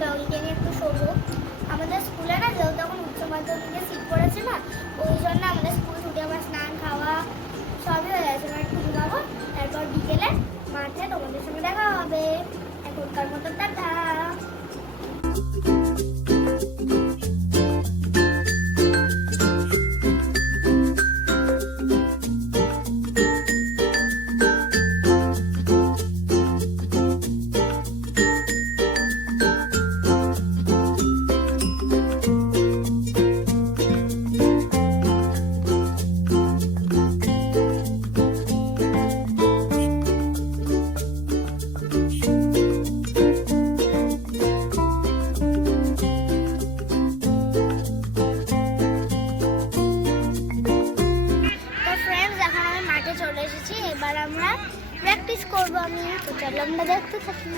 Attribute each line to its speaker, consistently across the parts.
Speaker 1: একটু আমাদের প্র্যাকটিস করব আমি। তো চলো আমরা দেখতে থাকি।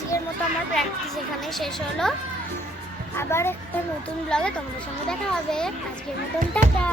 Speaker 1: আজকের মতো আমার প্র্যাকটিস এখানে শেষ হলো। আবার একটা নতুন ব্লগে তোমাদের সঙ্গে দেখা হবে। আজকের মতন টাটা।